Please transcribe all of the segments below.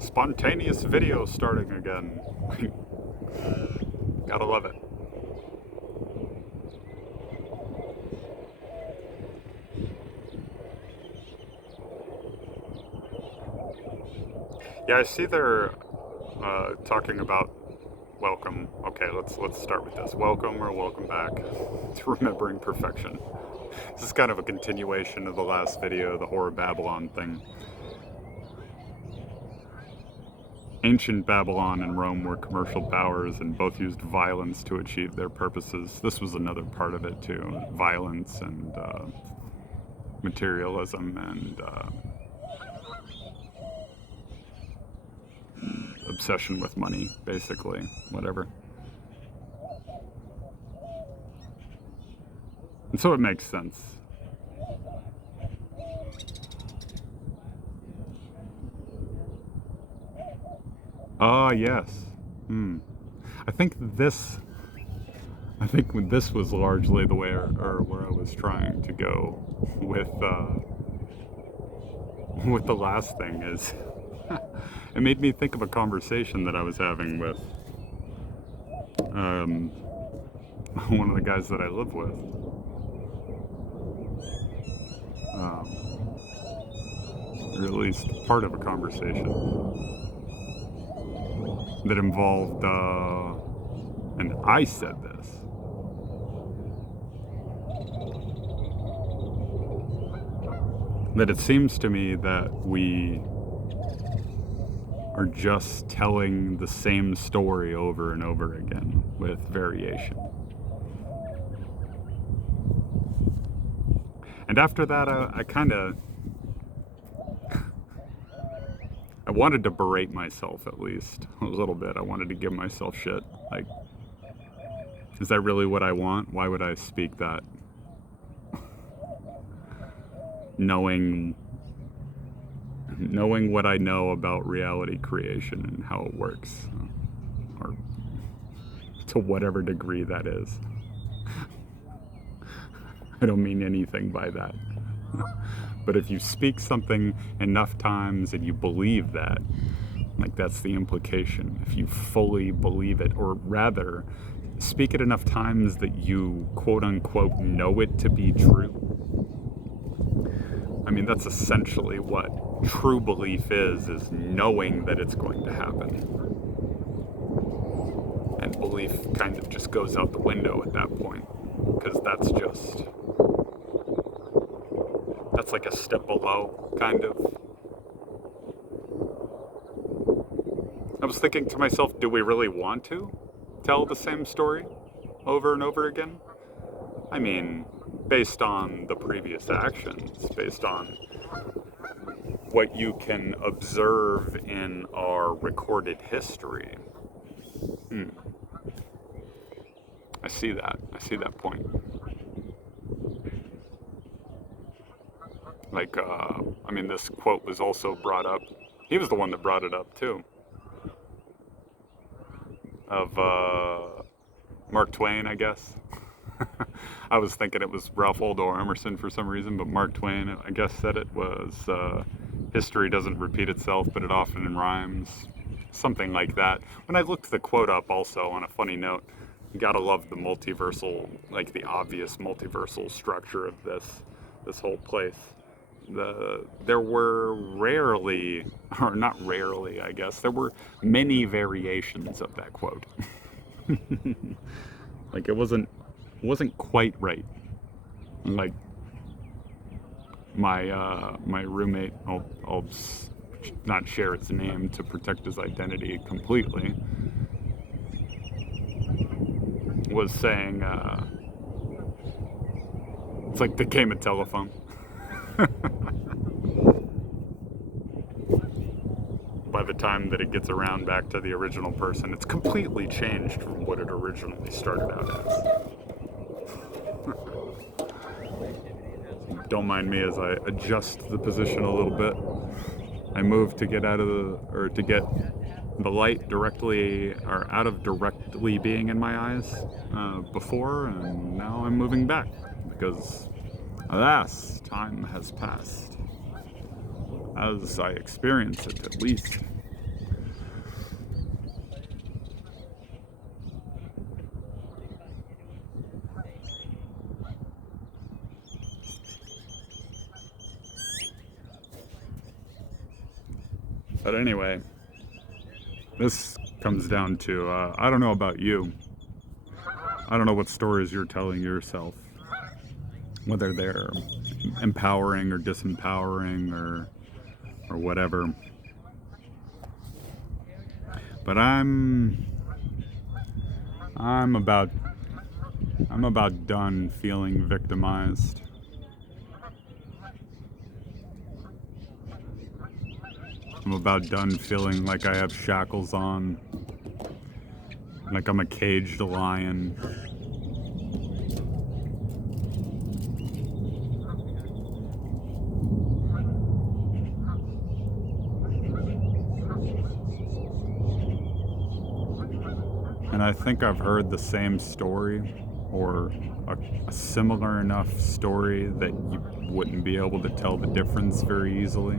Spontaneous video starting again. Gotta love it. Yeah, I see they're talking about welcome. Okay, let's start with this. Welcome or welcome back to Remembering Perfection. This is kind of a continuation of the last video, the Horror Babylon thing. Ancient Babylon and Rome were commercial powers and both used violence to achieve their purposes. This was another part of it too. Violence and materialism and obsession with money, basically. Whatever. And so it makes sense. Ah, yes. I think this was largely the way, or where I was trying to go with the last thing is, it made me think of a conversation that I was having with one of the guys that I live with. Or at least part of a conversation that involved, and I said this, that it seems to me that we are just telling the same story over and over again with variation. And after that, I kind of, I wanted to berate myself at least a little bit. I wanted to give myself shit. Like, is that really what I want? Why would I speak that? Knowing what I know about reality creation and how it works, or to whatever degree that is. I don't mean anything by that. But if you speak something enough times and you believe that, like that's the implication. If you fully believe it, or rather, speak it enough times that you quote unquote know it to be true. I mean, that's essentially what true belief is knowing that it's going to happen. And belief kind of just goes out the window at that point, because that's like a step below, kind of. I was thinking to myself, do we really want to tell the same story over and over again? I mean, based on the previous actions, based on what you can observe in our recorded history. I see that point. Like, I mean, this quote was also brought up. He was the one that brought it up, too. Of Mark Twain, I guess. I was thinking it was Ralph Waldo Emerson for some reason, but Mark Twain, I guess, said it was, history doesn't repeat itself, but it often rhymes. Something like that. When I looked the quote up also, on a funny note, you gotta love the multiversal, like the obvious multiversal structure of this whole place. There were rarely, or not rarely, I guess, there were many variations of that quote. Like it wasn't quite right. Like my roommate, I'll not share his name to protect his identity completely, was saying it's like the game of telephone. By the time that it gets around back to the original person, it's completely changed from what it originally started out as. Don't mind me as I adjust the position a little bit. I moved to get out of to get the light directly, or out of directly being in my eyes before, and now I'm moving back because Alas, time has passed, as I experience it at least. But anyway, this comes down to, I don't know about you. I don't know what stories you're telling yourself, whether they're empowering or disempowering or whatever. But I'm about done feeling victimized. I'm about done feeling like I have shackles on, like I'm a caged lion. And I think I've heard the same story, or a similar enough story that you wouldn't be able to tell the difference very easily.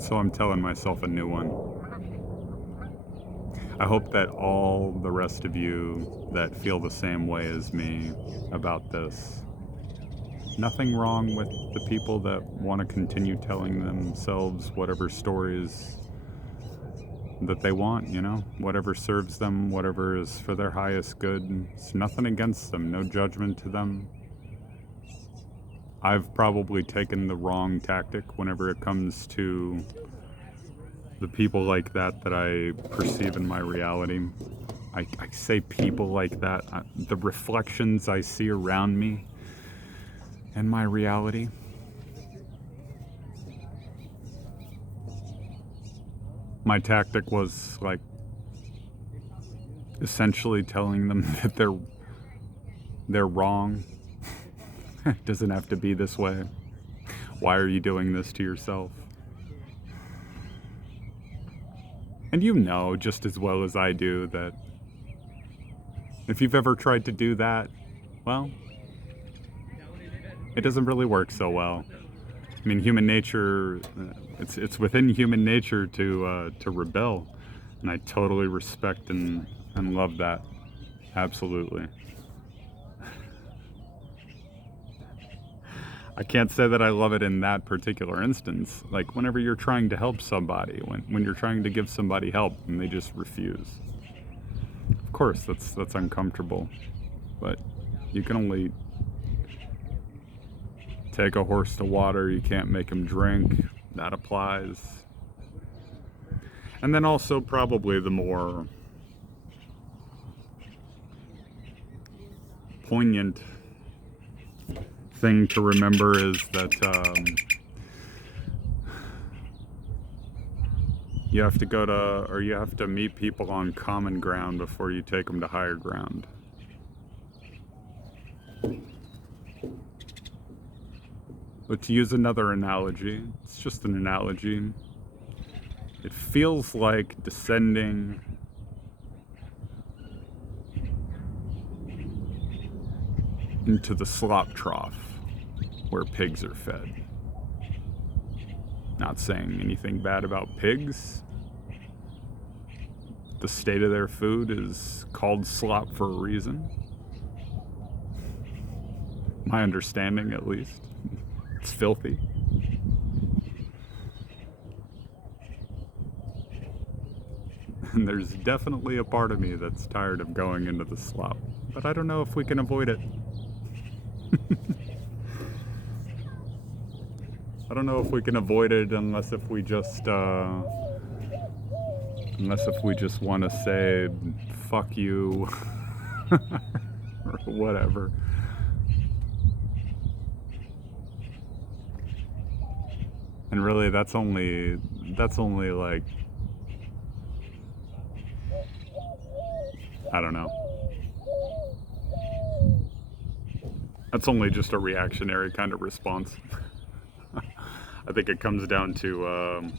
So I'm telling myself a new one. I hope that all the rest of you that feel the same way as me about this, nothing wrong with the people that want to continue telling themselves whatever stories that they want, whatever serves them, whatever is for their highest good. It's nothing against them, no judgment to them. I've probably taken the wrong tactic whenever it comes to the people like that I perceive in my reality. I say people like that, the reflections I see around me in my reality. My tactic was like essentially telling them that they're wrong. It doesn't have to be this way. Why are you doing this to yourself? And you know just as well as I do that if you've ever tried to do that, well, it doesn't really work so well. I mean, human nature, it's within human nature to rebel, and I totally respect and love that. Absolutely. I can't say that I love it in that particular instance. Like whenever you're trying to help somebody, when you're trying to give somebody help and they just refuse. Of course, that's uncomfortable, but you can only take a horse to water. You can't make him drink. That applies. And then also probably the more poignant thing to remember is that you have to meet people on common ground before you take them to higher ground. But to use another analogy, it's just an analogy, it feels like descending into the slop trough where pigs are fed. Not saying anything bad about pigs. The state of their food is called slop for a reason. My understanding, at least. It's filthy. And there's definitely a part of me that's tired of going into the slop. But I don't know if we can avoid it. I don't know if we can avoid it unless if we just want to say fuck you or whatever. And really that's only like, I don't know. That's only just a reactionary kind of response. I think it comes down to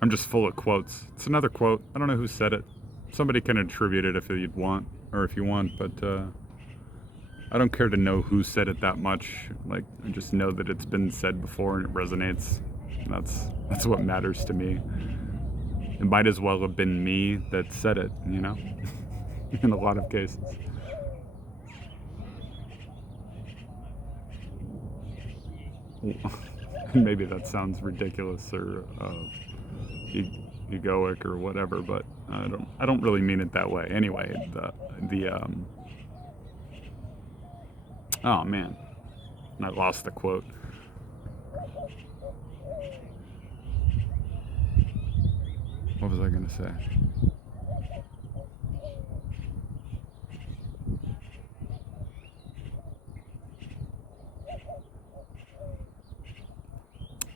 I'm just full of quotes. It's another quote. I don't know who said it. Somebody can attribute it if you'd want, or if you want, but I don't care to know who said it that much. Like, I just know that it's been said before and it resonates. That's what matters to me. It might as well have been me that said it, you know, in a lot of cases. Maybe that sounds ridiculous or egoic or whatever, but I don't really mean it that way. Anyway, oh man, I lost the quote. What was I gonna say?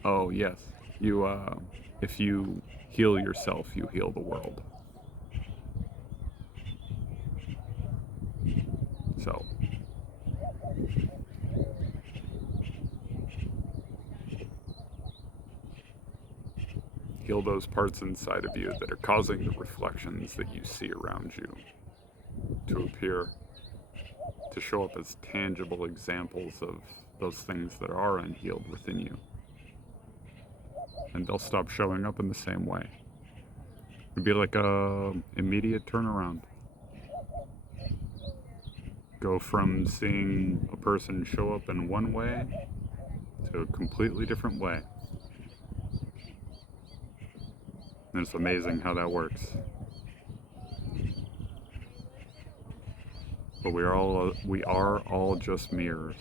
Oh yes, you if you heal yourself, you heal the world. So heal those parts inside of you that are causing the reflections that you see around you to appear, to show up as tangible examples of those things that are unhealed within you. And they'll stop showing up in the same way. It'd be like a immediate turnaround. Go from seeing a person show up in one way to a completely different way. And it's amazing how that works. But we are all just mirrors.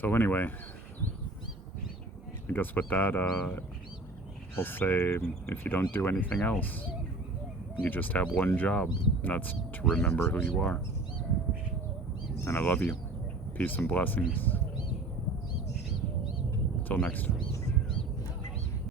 So anyway, I guess with that, I'll say if you don't do anything else, you just have one job, and that's to remember who you are. And I love you. Peace and blessings. Till next time.